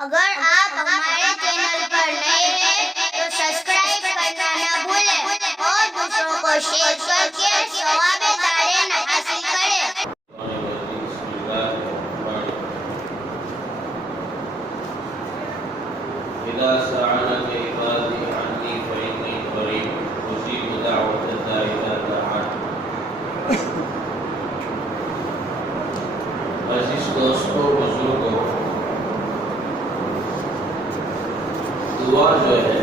اگر آپ ہمارے چینل پر نئے ہیں تو سبسکرائب کرنا نہ بھولیں اور دوسروں کو شیئر کر کے ثواب دارین حاصل کریں۔ إذا سألك عبادي عني فإني قريب أجيب دعوة الداع إذا دعان۔ عزیز دوستوں، بزرگوں، دعا جو ہے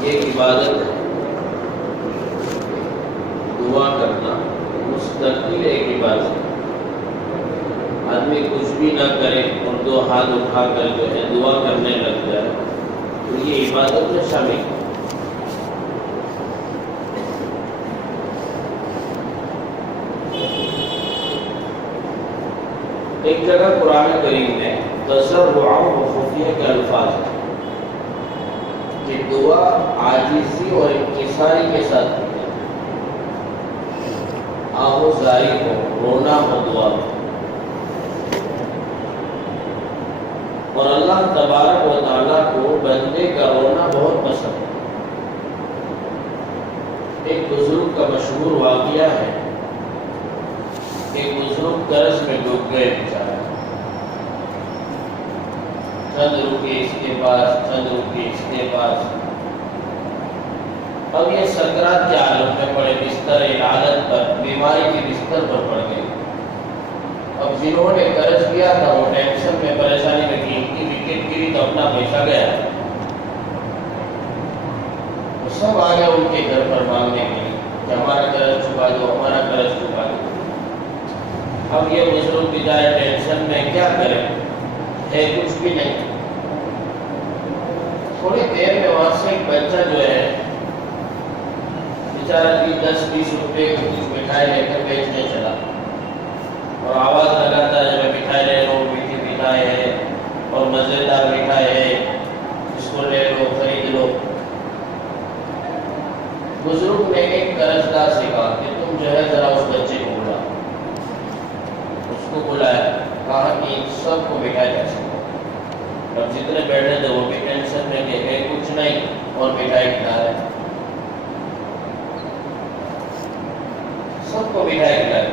یہ عبادت ہے۔ دعا کرنا مستقل ایک عبادت ہے۔ آدمی کچھ بھی نہ کرے اور دو ہاتھ اٹھا کر جو ہے دعا کرنے لگ جائے تو یہ عبادت میں شامل ہے۔ ایک جگہ قرآن کریم میں تضرعا و خفیہ کے الفاظ ہیں کہ دعا عاجزی اور انکساری کے ساتھ ہوتی ہے۔ آہو زاری ہو، رونا ہو دعا میں، اور اللہ تبارک و تعالیٰ کو بندے کا رونا بہت پسند ہے۔ ایک بزرگ کا مشہور واقعہ ہے، ایک بزرگ قرض میں ڈوب گئے بیچارہ، چند روپے اس کے پاس، چند روپے اس کے پاس۔ اب یہ سکرات کے عالم میں پڑے، بستر عادت پر، بیماری کے بستر پر پڑ گئے۔ اب جنہوں نے قرض کیا تھا وہ ٹینشن میں، پریشانی میں، قیمتی وکٹ گری تو اپنا پیسہ گیا، وہ سب آ گئے ان کے گھر پر مانگنے کے لیے کہ ہمارا قرض چکا دو، ہمارا قرض چکا دو۔ اب یہ بزرگ بجائے ٹینشن میں کیا کرے، ہے کچھ بھی نہیں۔ تھوڑی دیر میں وہاں سے ایک بچہ جو ہے بیچارہ 10-20 روپے کچھ مٹھائی لے کر بیچنے چلا اور آواز لگاتا ہے میں مٹھائی لے لو، میٹھی مٹھائی ہے اور مزیدار مٹھائی ہے، اس کو لے لو، خرید لو۔ بزرگ نے ایک قرضدار سے کہا کہ تم جو ہے ذرا اس بچے کو بلا، اس کو بلایا، کہا کہ سب کو مٹھائی دے سکو۔ اور جتنے بیٹھے تھے وہ بھی ٹینشن میں کہ ہے کچھ نہیں اور مٹھائی کھلا رہے، سب کو مٹھائی کھلائی۔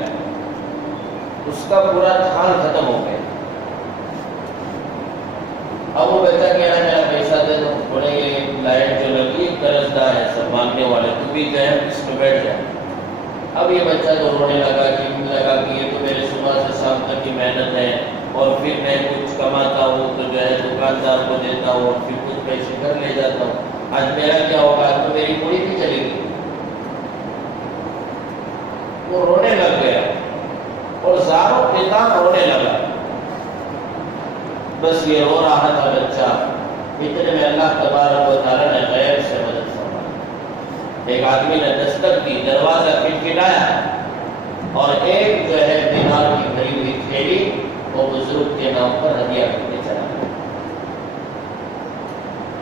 اس کا پورا حال ختم ہو گیا۔ اب وہ بچہ کہہ رہا ہے میرا پیسہ دے دو، بولے یہ لائٹ جو لگی قرضدار ہے، سب مانگنے والے، تو بھی جو ہے اس میں بیٹھ جائے۔ اب یہ بچہ تو رونے لگا کہ یہ تو میرے صبح سے شام تک کی محنت ہے اور پھر میں کچھ کماتا ہوں تو جو ہے دکاندار کو دیتا ہوں اور پھر کچھ پیسے گھر لے جاتا ہوں، آج میرا کیا ہوگا، آج تو میری پوری بھی چلی گئی۔ وہ رونے لگ گیا اور زاروں پیتان رونے لگا۔ بس یہ رو رہا تھا بچہ، اتنے میں اللہ تبارک و تعالیٰ نے غیب سے مدد فرمائی۔ ایک آدمی نے دستک دی، دروازہ کھٹکھٹایا اور ایک جو ہے دینار کی بھری ہوئی تھیلی وہ بزرگ کے نام پر ہدیہ کرنے چلا گیا۔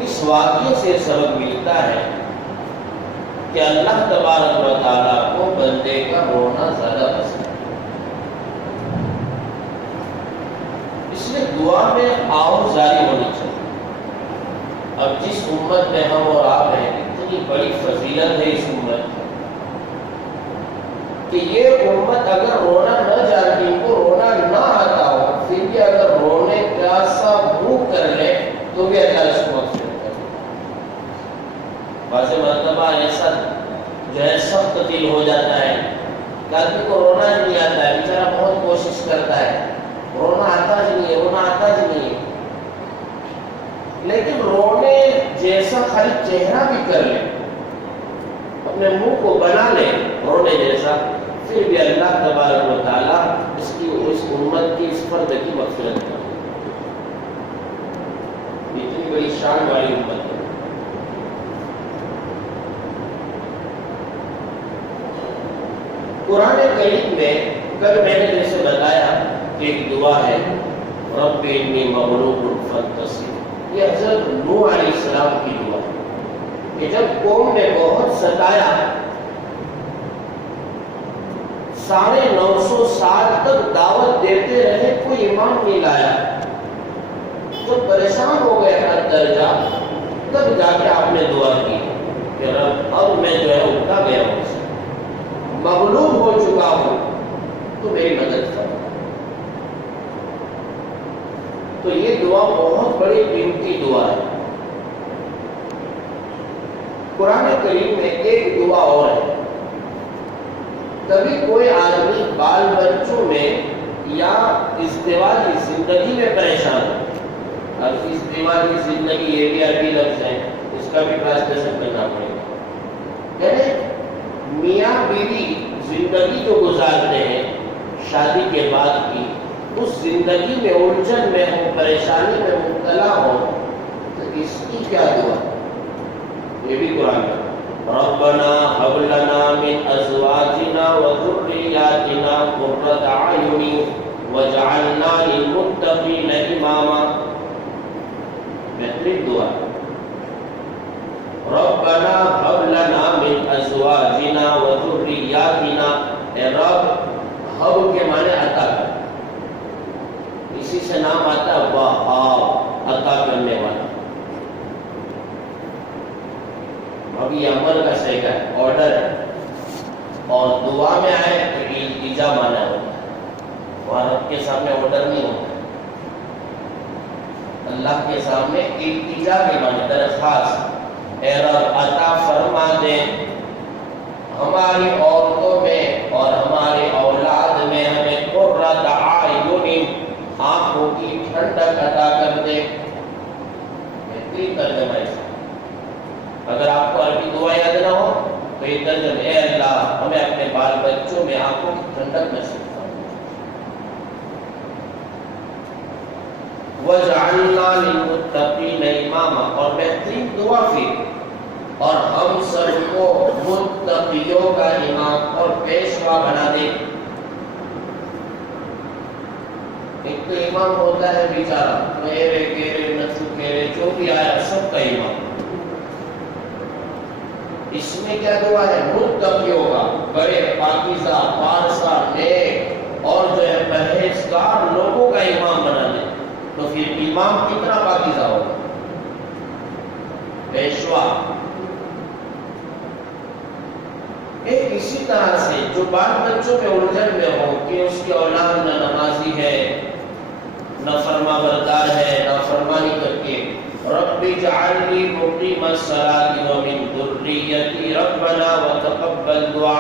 اس واقعے سے سبق ملتا ہے کہ اللہ تبارک و تعالیٰ کو بندے کا رونا زیادہ پسند ہے۔ اس لیے دعا میں آؤزاری ہونی چاہیے۔ اب جس امت میں ہم اور آپ ہیں، اتنی بڑی فضیلت ہے اس امت کی کہ یہ امت اگر رونا نہ جانتی، ان کو رونا نہ آتا ہو، پھر بھی اگر رونے کا سا بھوک کر لے تو بھی اللہ اس کو مغفرت کرے۔ بعض مرتبہ ایسا جو ہے سخت دل ہو جاتا ہے کہ آدمی کو رونا ہی نہیں آتا ہے، بیچارہ بہت کوشش کرتا ہے، رونا آتا ہی نہیں ہے، رونا آتا ہی نہیں ہے، لیکن رونے جیسا خالی چہرہ بھی کر لے، اپنے منہ کو بنا لے رونے جیسا، پھر بھی اللہ تبارک و تعالیٰ اس امت کی اس فرد کی مغفرت کرے۔ اتنی بڑی شان والی امت ہے۔ قرآن کریم میں کل میں نے جیسے بتایا کہ ایک دعا ہے رب انی مغلوب فانتصر، یہ حضرت نوح علیہ السلام کی دعا کہ جب قوم نے بہت ستایا، 950 سال تک دعوت دیتے رہے، کوئی ایمان نہیں لایا تو پریشان ہو گئے ہر درجہ، تب جا کے آپ نے دعا کی کہ رب اب میں جو ہے اٹھا گیا ہوں، مغلوب ہو چکا ہوں، تو میری مدد کرو۔ تو یہ دعا بہت بڑی قیمتی دعا ہے۔ قرآن کریم میں ایک دعا اور ہے، کبھی کوئی آدمی بال بچوں میں یا ازدواجی زندگی میں پریشان ہو، اب ازدواجی زندگی یہ بھی عربی لفظ ہے، اس کا بھی ٹرانسلیشن کرنا پڑے گا، یعنی میاں بیوی زندگی جو گزارتے ہیں شادی کے بعد کی، اس زندگی میں الجھن میں ہو، پریشانی میں مبتلا ہو، تو اس کی کیا دعا؟ یہ بھی قرآن میں ربنا هب لنا من ازواجنا وذرياتنا قرة اعين واجعلنا للمتقين اماما، بہترین دعا۔ ربنا هب لنا من ازواجنا وذرياتنا، اے رب، ہب کے معنی عطا کر، اسی سے نام آتا ہے وہاب، عطا کرنے والا۔ اب یہ امر کا صحیح ہے، آرڈر ہے، اور دعا میں آئے تو التجا مانا ہوتا ہے، وہاں رب کے سامنے آرڈر نہیں ہوتا ہے، اللہ کے سامنے التجا کے معنی درخواست، اے رب عطا فرما دے ہماری عورتوں میں اور ہماری اولاد میں ہمیں قرۃ اعین، آنکھوں کی ٹھنڈک عطا کر دے۔ بہترین ترجمہ ہے۔ اگر آپ کو عربی دعا یاد نہ ہو تو یہ ترجمہ، اے اللہ ہمیں اپنے بال بچوں میں آنکھوں کی ٹھنڈک نصیب فرما، وَجْعَلْنَا لِلْمُتَّقِينَ إِمَامًا، اور بہترین دعا پھر، اور ہم سب کو متقیوں کا امام اور پیشوا بنا دے۔ ایک تو امام ہوتا ہے بیچارہ، میرے گیرے نچو گیرے جو بھی آیا سب کا امام، اس میں کیا دعا ہے؟ متقیوں کا، بڑے پاکیزہ، پارسا، نیک اور جو ہے پرہیزگار لوگوں کا امام بنا دے۔ تو پھر امام کتنا پاکیزہ ہوگا؟ پیشوا۔ ایک اسی طرح سے جو بال بچوں میں الجھن میں ہو کہ اس کی اولاد نہ نمازی ہے، نہ فرما بردار ہے، نہ فرمانی کر کے، رب اجعلنی مقیم الصلاۃ ومن ذریتی ربنا وتقبل دعا،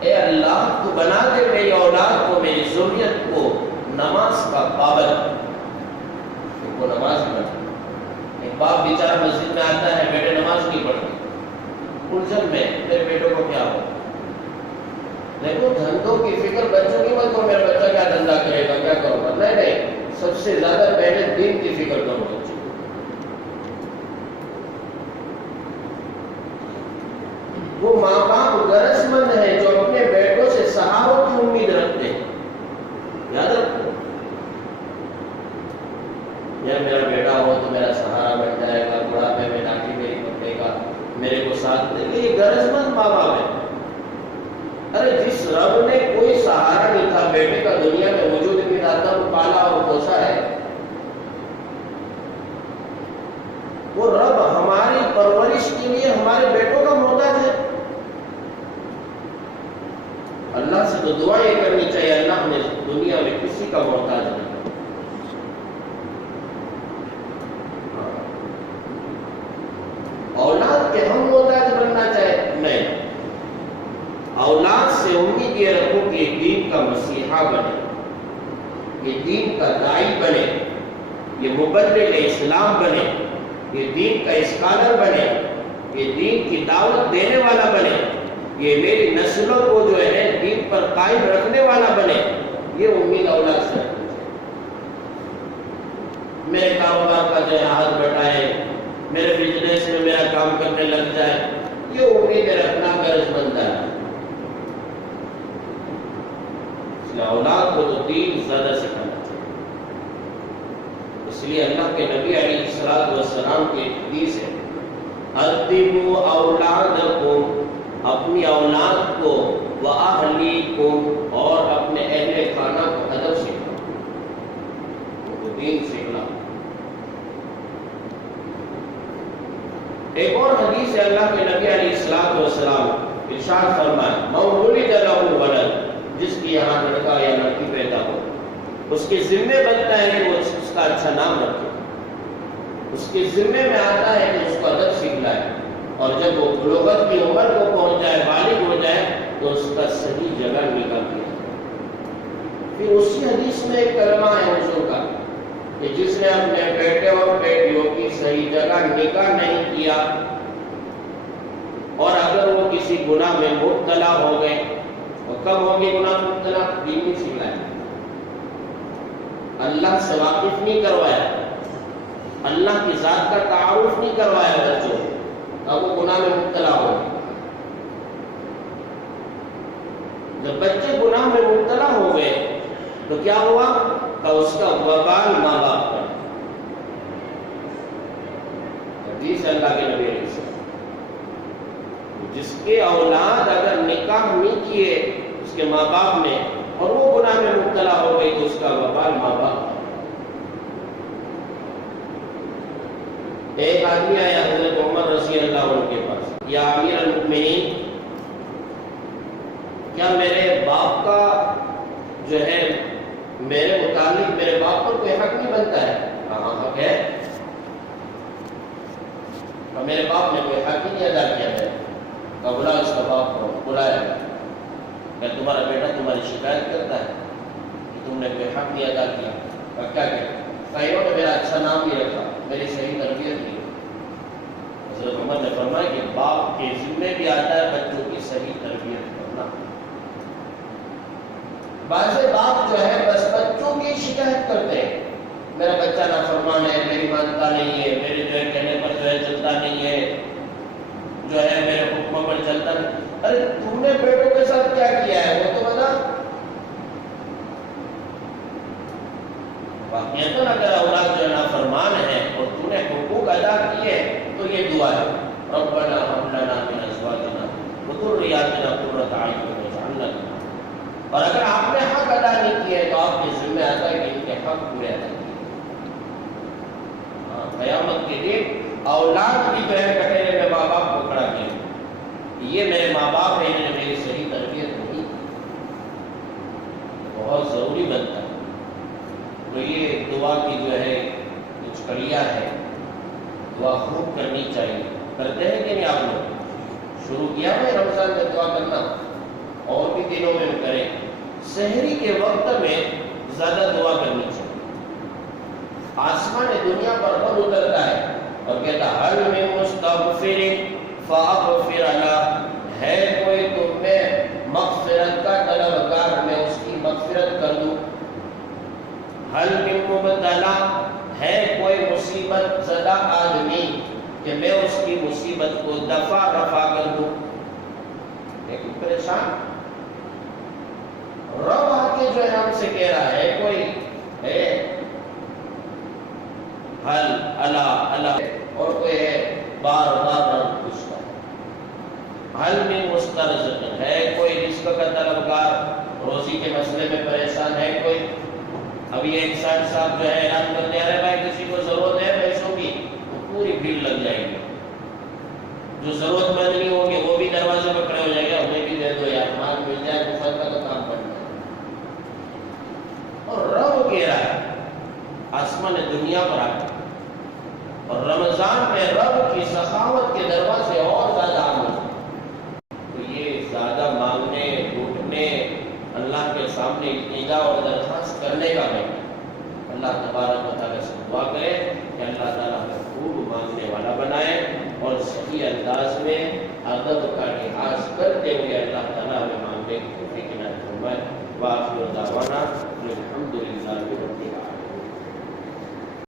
اے اللہ تو بنا دے میری اولاد کو، میری ذریت کو نماز کا پابند، ان کو نماز بنا۔ ایک باپ بیچارہ مسجد میں آتا ہے، بیٹے نماز نہیں پڑھتے، الجھن میں، میرے بیٹوں کو کیا ہو؟ دیکھو دھندوں کی فکر بچوں کی مت کرو، میرا بچہ کیا دھندا کرے گا، کیا کروں گا، نہیں نہیں، سب سے زیادہ پہلے دین کی فکر کرو بچوں۔ وہ ماں باپ غرض مند ہیں جو اپنے بیٹوں سے سہاروں کی امید رکھتے ہیں، یاد رکھو، یا میرا بیٹا ہو تو میرا سہارا بن جائے گا، بڑھاپے میں لاٹھی میری پکڑے گا، میرے کو ساتھ دے گا، یہ غرض مند ماں باپ ہے۔ ارے جس رب نے کوئی سہارا نہیں تھا بیٹے کا دنیا میں وجود بھی نہ تھا، وہ پالا اور پوسا ہے، وہ رب ہماری پرورش کے لیے ہمارے بیٹوں کا محتاج ہے۔ اللہ سے تو دعا یہ کرنی چاہیے، اللہ نے دنیا میں کسی کا محتاج نہیں۔ اولاد کے ہم محتاج بننا چاہے نہیں، اولاد سے امید یہ رکھو کہ یہ دین کا مسیحا بنے، یہ دین کا داعی بنے، یہ مبلغ اسلام بنے، یہ دین کا اسکالر بنے، یہ دین کی دعوت دینے والا بنے، یہ میری نسلوں کو جو ہے دین پر قائم رکھنے والا بنے، یہ امید اولاد سے رکھنی چاہیے۔ میرے کاروبار کا جو ہے ہاتھ بٹائے، میرے بزنس میں میرا کام کرنے لگ جائے، یہ امید رکھنا غرض مند ہے۔ اولاد کو تو دین زیادہ سکھانا چاہیے، اس لیے اللہ کے نبی علیہ السلام کی حدیث ہے، ادبوا اولادکم، اپنی اولاد کو، واہلیکم، اہلکم، اور اپنے اہل خانہ کو ادب سکھاؤ، ان کو دین سکھاؤ۔ ایک اور حدیث ہے اللہ کے نبی علیہ السلام ارشاد فرمائے من ولد له ولد، جس کی یہاں لڑکا یا لڑکی پیدا ہو اس کے ذمے بنتا ہے کہ وہ اس کا اچھا نام رکھے، اس کے ذمے میں آتا ہے کہ اس کو ادب سکھلائے، اور جب وہ بلوغت کی عمر کو پہنچ جائے، بالغ ہو جائے، تو اس کا صحیح جگہ نکاح کیا۔ پھر اسی حدیث میں ایک کلمہ ہے حضور کا کہ جس نے اپنے بیٹے اور بیٹیوں کی صحیح جگہ نکاح نہیں کیا، اور اگر وہ کسی گناہ میں مبتلا ہو گئے، اور کب ہوں گے گناہ مبتلا؟ دین نہیں سکھلایا، اللہ سے واقف نہیں کروایا، اللہ کی ذات کا تعارف نہیں کروایا بچوں کو، اب وہ گناہ میں مبتلا ہو گئے۔ جب بچے گناہ میں مبتلا ہو گئے تو کیا ہوا کہ اس کا وبال ماں باپ پر، حدیث اللہ کے نبی علیہ السلام، جس کے اولاد اگر نکاح نہیں کیے اس کے ماں باپ نے اور وہ گناہ میں مبتلا ہو گئی تو اس کا وبال ماں باپ پر۔ ایک آدمی آیا حضرت عمر رضی اللہ عنہ کے پاس، یا امیر المؤمنین، کیا میرے باپ کا جو ہے میرے متعلق میرے باپ پر کوئی حق نہیں بنتا ہے؟ ہاں حق ہے، اور میرے باپ نے کوئی حق ہی نہیں ادا کیا ہے۔ بلا اس کا باپ کو بلایا کہ تمہارا بیٹا تمہاری شکایت کرتا ہے کہ تم نے کوئی حق نہیں ادا کیا، اور کیا کہوں نے میرا اچھا نام بھی رکھا، میری صحیح تربیت کی۔ حضرت عمر نے فرمایا کہ باپ کے ذمے بھی آتا ہے بچوں کی صحیح تربیت کرنا۔ بعض باپ جو ہے بس بچوں کی شکایت کرتے ہیں، میرا بچہ نافرمان ہے، میری مانتا نہیں ہے، میرے جو ہے کہنے پر جو ہے چلتا نہیں ہے، جو ہے میرے حکم پر چلتا نہیں۔ ارے تم نے بیٹوں کے ساتھ کیا کیا ہے وہ تو بتا۔ واقعیتاً اگر اولاد جو ہے نافرمان ہے اور تم نے حقوق ادا کیے تو یہ دعا ہے، ربنا هب لنا من ازواجنا وذرياتنا قرة اعين واجعلنا للمتقين۔ اور اگر آپ نے حق ادا نہیں کیے تو آپ کے ذمہ آتا ہے کہ ان کے حق پورے ادا کیے۔ قیامت کے دن اولاد بھی جو ہے کٹہرے میں ماں باپ کو کھڑا کیا، یہ میرے ماں باپ ہیں، انہوں نے میری صحیح تربیت نہیں، بہت ضروری بنتا ہے۔ تو یہ دعا کی جو ہے کچھ کڑیاں ہے، دعا خوب کرنی چاہیے۔ کرتے ہیں کہ نہیں آپ لوگ؟ شروع کیا ہے رمضان میں دعا کرنا، اور بھی دنوں میں کریں۔ سحری کے وقت میں زیادہ دعا کرنی چاہیے۔ آسمان دنیا پر رب اترتا ہے اور کہتا حل من مستغفر فاغفر لہ، ہے کوئی تم میں مغفرت کا طلبگار، میں اس کی مغفرت کر دوں۔ حل من مبتلا، ہے کوئی مصیبت زدہ آدمی کہ میں اس کی مصیبت کو دفع رفع کر دوں۔ لیکن پریشان رب آ کے جو ہے ہم سے کہہ رہا ہے کوئی ہے حل اللہ اللہ، اور کوئی ہے بار بار رب پوچھتا ہے۔ حل من مسترزق، ہے کوئی رزق کا طلبگار، روزی کے مسئلے میں پریشان ہے کوئی؟ ابھی ایک صاحب جو ہے اعلان کرتے ہیں ارے بھائی کسی کو ضرورت ہے پیسوں کی، تو پوری بھیڑ لگ جائے گی۔ جو ضرورت مند نہیں ہوں گے وہ بھی دروازے پہ کھڑے ہو جائے گا، ہمیں بھی دے دو یار، مال مل جائے تو کا تو کام بن جائے۔ اور رب کہہ رہا ہے آسمان دنیا پر آ کے، اور رمضان میں رب کی سخاوت کے دروازے اور زیادہ عام ہو، تو یہ زیادہ مانگنے لوٹنے اللہ کے سامنے التجا اور درخواست کرنے کا نہیں۔ اللہ تبارک و تعالیٰ سے دعا کرے کہ اللہ تعالیٰ ہمیں خوب مانگنے والا بنائے، اور صحیح انداز میں ادب کا لحاظ کرتے ہوئے اللہ تعالیٰ ہمیں مانگنے کی توفیق عنایت فرمائے۔ وآخر دعوانا الحمد للہ رب العالمین۔